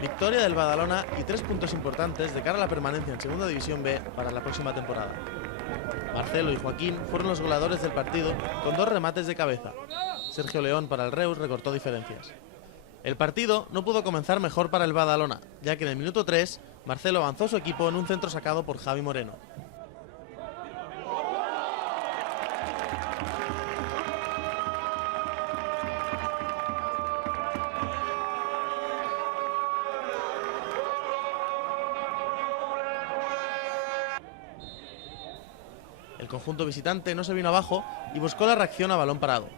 Victoria del Badalona y 3 puntos importantes de cara a la permanencia en Segunda División B para la próxima temporada. Marcelo y Joaquín fueron los goleadores del partido con 2 remates de cabeza. Sergio León para el Reus recortó diferencias. El partido no pudo comenzar mejor para el Badalona, ya que en el minuto 3 Marcelo avanzó su equipo en un centro sacado por Javi Moreno. El conjunto visitante no se vino abajo y buscó la reacción a balón parado.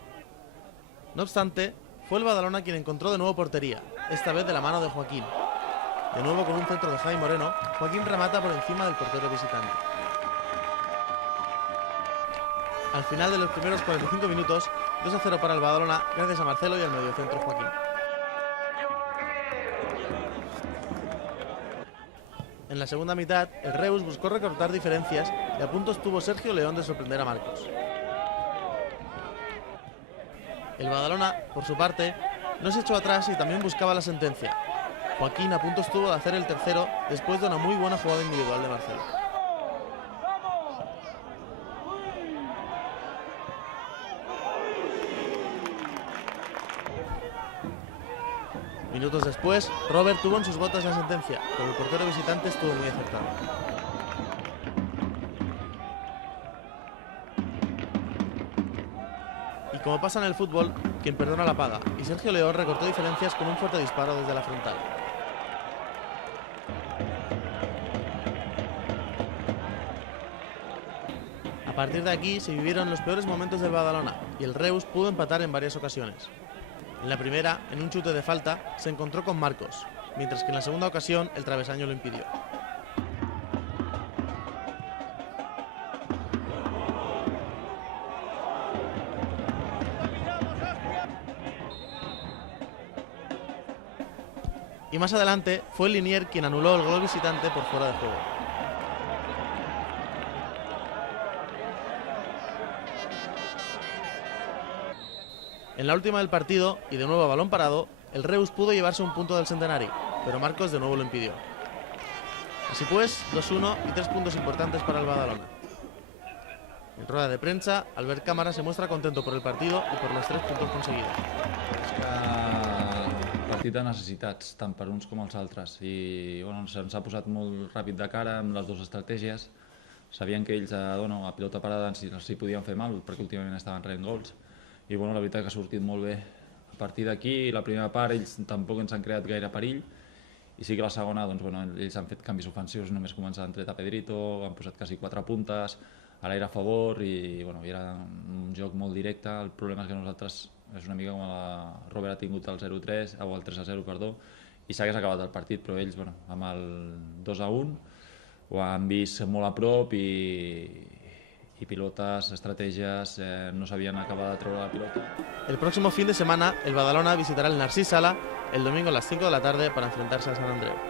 No obstante, fue el Badalona quien encontró de nuevo portería, esta vez de la mano de Joaquín. De nuevo con un centro de Javi Moreno, Joaquín remata por encima del portero visitante. Al final de los primeros 45 minutos, 2-0 para el Badalona gracias a Marcelo y al mediocentro Joaquín. En la segunda mitad, el Reus buscó recortar diferencias y a punto estuvo Sergio León de sorprender a Marcos. El Badalona, por su parte, no se echó atrás y también buscaba la sentencia. Joaquín a punto estuvo de hacer el tercero después de una muy buena jugada individual de Marcelo. Minutos después, Robert tuvo en sus botas la sentencia, pero el portero visitante estuvo muy acertado. Y como pasa en el fútbol, quien perdona la paga, y Sergio León recortó diferencias con un fuerte disparo desde la frontal. A partir de aquí se vivieron los peores momentos del Badalona y el Reus pudo empatar en varias ocasiones. En la primera, en un chute de falta, se encontró con Marcos, mientras que en la segunda ocasión el travesaño lo impidió. Y más adelante fue el Linier quien anuló el gol visitante por fuera de juego. En la última del partido, y de nuevo a balón parado, el Reus pudo llevarse un punto del centenario, pero Marcos de nuevo lo impidió. Así pues, 2-1 y 3 puntos importantes para el Badalona. En rueda de prensa, Albert Cámara se muestra contento por el partido y por los 3 puntos conseguidos. És que partit de necessitats, tant per uns com els altres, i bueno, se'ns ha posat molt ràpid de cara amb les dues estratègies. Sabien que ells a pilota parada s'hi podien fer mal, perquè últimament estaven rebent gols. I bueno, la veritat que ha sortit molt bé. A partir d'aquí, la primera part, ells tampoc ens han creat gaire perill, i sí que la segona, doncs, bueno, ells han fet canvis ofensius, només començar han tret a Pedrito, han posat quasi 4 puntes, a l'aire a favor, i bueno, era un joc molt directe. El problema és que nosaltres, és una mica com el Robert ha tingut el 0-3, o el 3-0, perdó, i s'hagués acabat el partit, però ells, bueno, amb el 2-1, ho han vist molt a prop y pilotas, estrategias, no sabían acabar de treure la pilota. El próximo fin de semana, el Badalona visitará el Narcís Sala el domingo a las 5 de la tarde para enfrentarse a Sant Andreu.